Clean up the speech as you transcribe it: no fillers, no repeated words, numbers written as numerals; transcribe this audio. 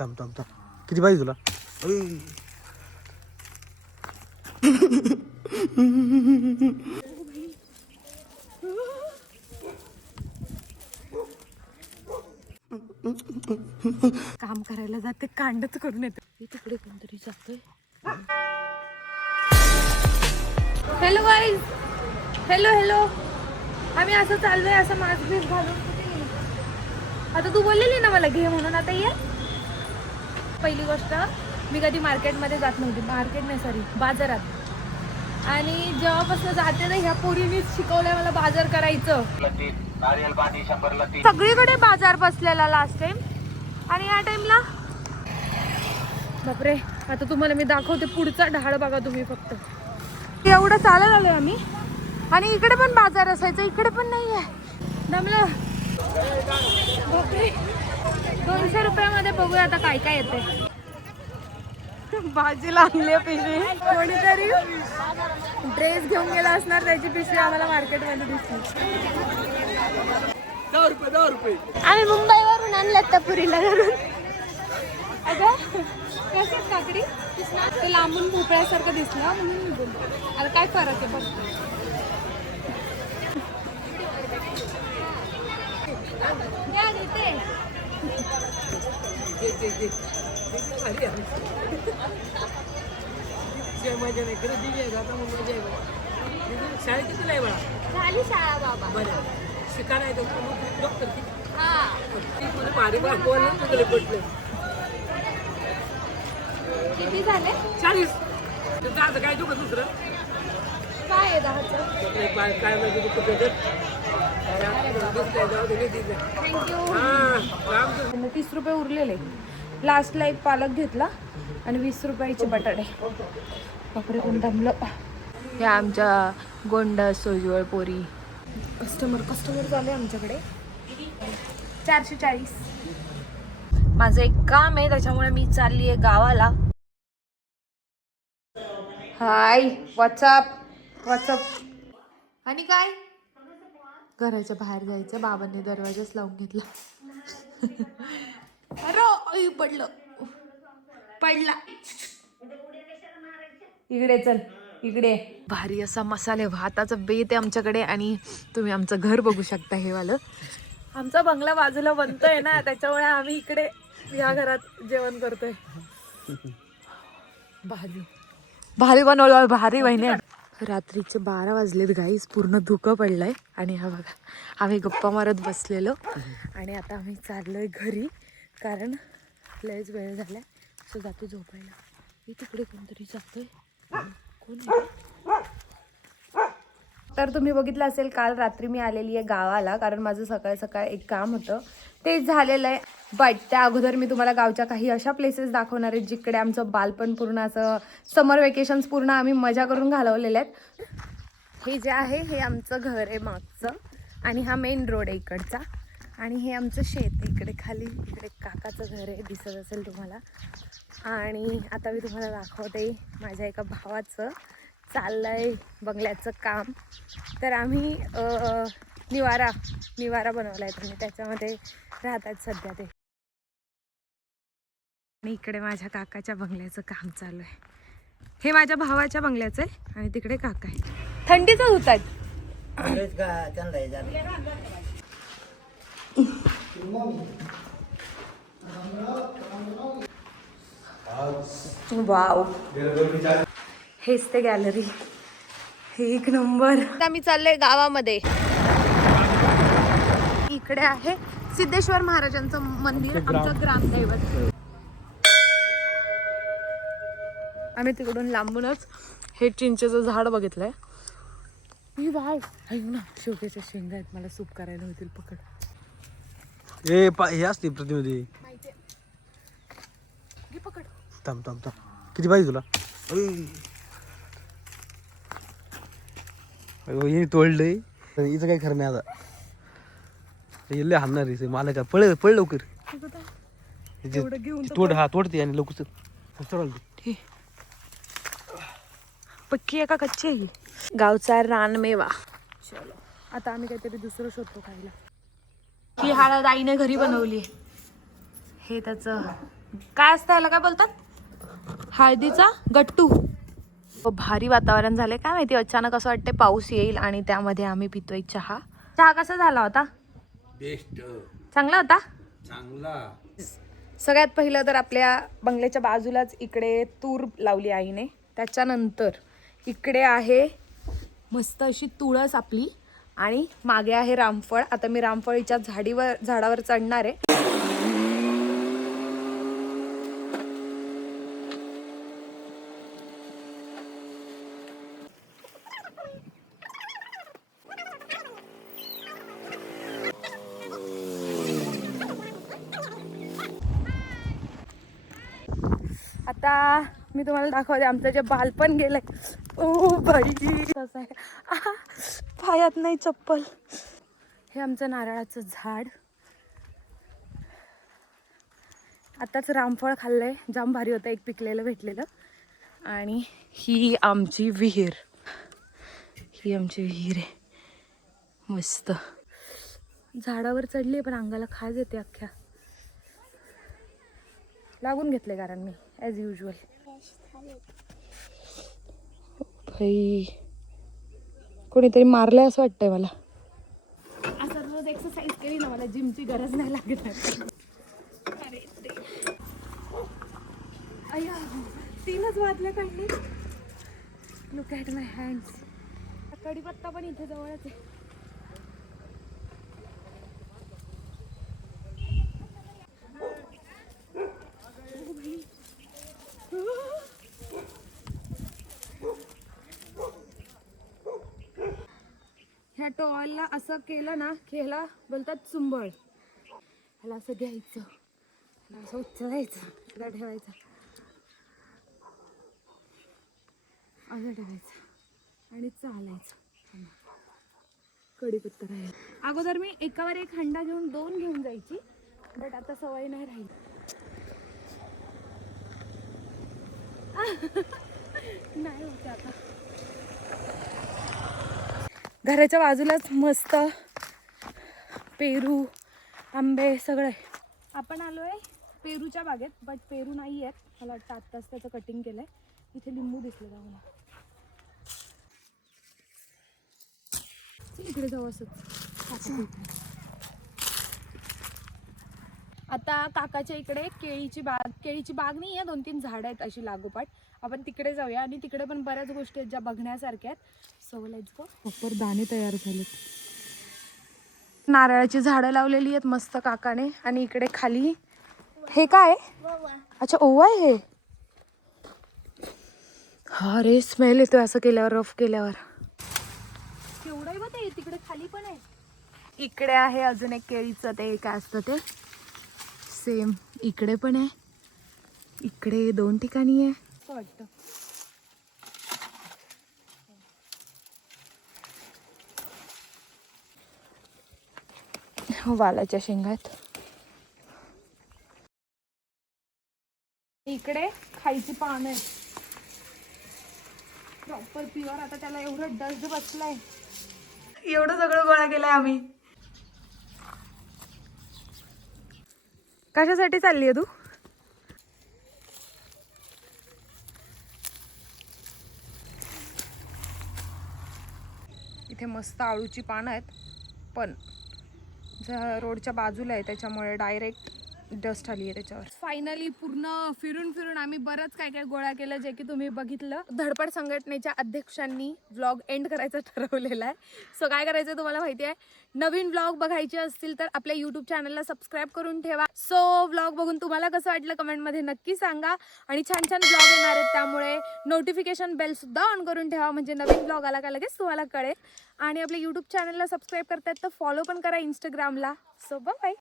थांब थांब थांब. किती पाहिजे तुला? काम करायला जाते कांडच करून येते. तिकडे कोणतरी जातोय. Hello guys, hello hello. आम्ही असं चाललोय, असं मास्क बीस घालून. आता तू बोललेली ना मला घे म्हणून, आता ये. पहिली गोष्ट, मी कधी मार्केटमध्ये जात नव्हती. मार्केट नाही, सॉरी, बाजारात. आणि जेव्हापासून जाते ना, ह्या पोरीनीच शिकवलंय मला बाजार करायचं. सगळीकडे बाजार बसलेला लास्ट टाइम, आणि या टाइमला बापरे. आता तुम्हाला मी दाखवते पुढचा ढाळ, बघा तुम्ही फक्त. एवढं चालत आलोय आम्ही, आणि इकडे पण बाजार असायचा, इकडे पण नाही आहे. दमलं. बापरे. 200 रुपयामध्ये बघूया आता काय काय येते. भाजीला आणली पिशवी. कोणीतरी ड्रेस घेऊन गेला असणार, त्याची पिशवी आम्हाला मार्केटमध्ये दिसली. 10 रुपये. आम्ही मुंबईवरून आणलं पुरीला घरून. अगं कसं काकडी ते लांबून भोपळ्यासारखं दिसलं म्हणून बोलतो. आता काय फरक आहे बघ. शाळेत किती नाही बघा. झाली शाळा बाबा. बरं शिका नाही तर डॉक्टर हा भारी पडलं. किती झाले? 40. काय दुखत दुसरं काय आहे 10चं? काय म्हणजे थँक्यू. 30 रुपये उरलेले. लास्टला एक पालक घेतला आणि 20 रुपयाचे बटाटे. बापरे कोण दमलं. या आमच्या गोंडा सोजवळ पोरी. कस्टमर झाले आमच्याकडे. 440. माझं एक काम आहे, त्याच्यामुळे मी चालली आहे गावाला. हाय, व्हॉट्सअप. आणि काय घराच्या बाहेर जायचं. बाबांनी दरवाजाच लावून घेतला. अरे पडला. इकडे चल, इकडे. भारी असा मसाले भाताचा बेत आहे आमच्याकडे. आणि तुम्ही आमचं घर बघू शकता. हे वालं आमचा बंगला बाजूला बनतोय ना, त्याच्यामुळे आम्ही इकडे या घरात जेवण करतोय. भारी बनवलं, भारी बहिणी. रात्रीचे 12 वाजलेत गाईस. पूर्ण धुकं पडलंय. आणि हा बघा, आम्ही गप्पा मारत बसलेलो. आणि आता आम्ही चाललोय घरी, कारण लयच वेळ झालाय. सो जातो झोपायला. मी तिकडे कोणतरी जातोय. कोण? तर तुम्ही बघितलं असेल, काल रात्री मी आलेली आहे गावाला, कारण माझं सकाळ सकाळ एक काम होतं, ते झालेलं आहे. बट त्या अगोदर मी तुम्हाला गावच्या काही अशा प्लेसेस दाखवणार आहेत जिकडे आमचं बालपण पूर्ण असं समर वेकेशन्स पूर्ण आम्ही मजा करून घालवलेले आहेत. हे जे आहे हे आमचं घर आहे मागचं, आणि हा मेन रोड आहे इकडचा. आणि हे आमचं शेत आहे इकडे खाली. इकडे काकाचं घर आहे, दिसत असेल तुम्हाला. आणि आता मी तुम्हाला दाखवते माझ्या एका भावाचं चाललंय बंगल्याचं काम. तर आम्ही निवारा बनवला आहे. तुम्ही त्याच्यामध्ये राहतात सध्या ते. आणि इकडे माझ्या काकाच्या बंगल्याचं काम चालू आहे. हे माझ्या भावाच्या बंगल्याचं आहे, आणि तिकडे काका आहे. थंडीच होतात. वाव, हेच ते गॅलरी. एक नंबर. आता मी चाललोय गावामध्ये. इकडे आहे सिद्धेश्वर महाराजांचं मंदिर, आमचं ग्रामदैवत. आम्ही तिकडून लांबूनच हे चिंचेचं झाड बघितलंय. ना शेवग्याच्या शेंगा आहेत, मला सूप करायला होतील. पकड. हे असते प्रतिमध्ये. पकड. थांब. किती पाहिजे तुला? हे तोडलंय. हिचं काही खरं नाही आता. लय हाणणार आहे मला. का पळ लवकर. तोडते आणि लवकर. पक्की आहे का कच्ची आहे? गावचा रानमेवा. चलो आता आम्ही काहीतरी दुसरं शोधतो खायला. ही हळद आईने घरी बनवली. हे त्याचं काय असतं याला, काय बोलतात, हळदीचा गट्टू. भारी वातावरण झालंय, काय माहिती अचानक असं वाटतंय पाऊस येईल आणि त्यामध्ये आम्ही पितोय चहा. चहा कसा झाला होता? बेस्ट, चांगला होता. चांगला. सगळ्यात पहिलं तर आपल्या बंगल्याच्या बाजूलाच इकडे तूर लावली आईने. त्याच्यानंतर इकडे आहे मस्त अशी तुळस आपली आणि मागे आहे रामफळ. आता मी रामफळीच्या झाडावर चढणार आहे. आता मी तुम्हाला दाखवते आमचं जे बालपण गेलंय. ओ बाई कसं आहे, पायात नाही चप्पल. हे आमचं नारळाचं झाड. आताच रामफळ खाल्लंय, जाम भारी होतं, एक पिकलेलं भेटलेलं. आणि ही आमची विहीर, ही आमची विहीर आहे मस्त. झाडावर चढली पण अंगाला खाज येते अख्ख्या. लागून घेतले कारण मी ॲज युजल. भाई कोणीतरी मारलंय असं वाटतंय मला. असं रोज एक्सरसाइज केली ना मला जिमची गरज नाही लागत. अरे अय्या 3च वाजल्या काढली. Look at my hands. कढीपत्ता पण इथे जवळच आहे. ह्या टॉयलला असं केलं ना की ह्याला बोलतात चुंबळ. ह्याला असं घ्यायचं, ह्याला असं उचलायचं, ह्याला ठेवायचं, असं ठेवायचं आणि चालायचं. कढीपत्ता राहील. अगोदर मी एकावर एक हंडा घेऊन 2 घेऊन जायची, बट आता सवय नाही राहील. नाही होते आता. घराच्या बाजूलाच मस्त पेरू, आंबे सगळे. आपण आलोय पेरूच्या बागेत, बट पेरू नाही आहेत. मला वाटतं आत्ताच त्याचं कटिंग केलंय. इथे लिंबू दिसले का मला, इकडे जाऊ असंच. आता काकाच्या इकडे केळीची बाग नाही आहे, 2-3 झाडं आहेत अशी लागोपाठ. आपण तिकडे जाऊया आणि तिकडे पण बऱ्याच गोष्टी आहेत ज्या बघण्यासारख्या आहेत. So let's go. प्रॉपर दाणे तयार झालेत. नारळाची झाडं लावलेली आहेत मस्त काकाने. आणि इकडे खाली हे काय, अच्छा ओवा आहे हे. हा रे स्मेल येतोय असं केल्यावर, रफ केल्यावर. केवढं आहे बघ ते, तिकडे खाली पण आहे. इकडे आहे अजून एक केळीचं ते काय असतं ते सेम. इकडे पण आहे, इकडे 2 ठिकाणी आहे असं वाटतं. वालाच्या शेंगात. इकडे खायची पानं आहेत प्रॉपर प्युअर. आता त्याला एवढं डस्ट बसलाय, एवढं सगळं गोळा केलंय आम्ही. कशासाठी चालली आहे तू? इथे मस्त आळूची पानं आहेत, पण रोडच्या बाजूला आहे त्याच्यामुळे डायरेक्ट डस्ट आली आहे त्याच्यावर. फायनली पूर्ण फिरून आम्ही बरंच काय काय गोळा केलं, जे की तुम्ही बघितलं. धडपड संघटनेच्या अध्यक्षांनी व्लॉग एंड करायचं ठरवलेलं आहे. सो काय करायचं तुम्हाला माहिती आहे, नवीन व्लॉग बघायचे असतील तर आपल्या यूट्यूब चॅनलला सबस्क्राईब करून ठेवा. सो व्लॉग बघून तुम्हाला कसं वाटलं कमेंटमध्ये नक्की सांगा. आणि छान छान व्लॉग येणार आहेत, त्यामुळे नोटिफिकेशन बेल सुद्धा ऑन करून ठेवा, म्हणजे नवीन व्लॉग आला का लगेच तुम्हाला कळेल. आणि आपल्या यूट्यूब चॅनलला सबस्क्राईब करतायत तर फॉलो पण करा इंस्टाग्रामला. So bye.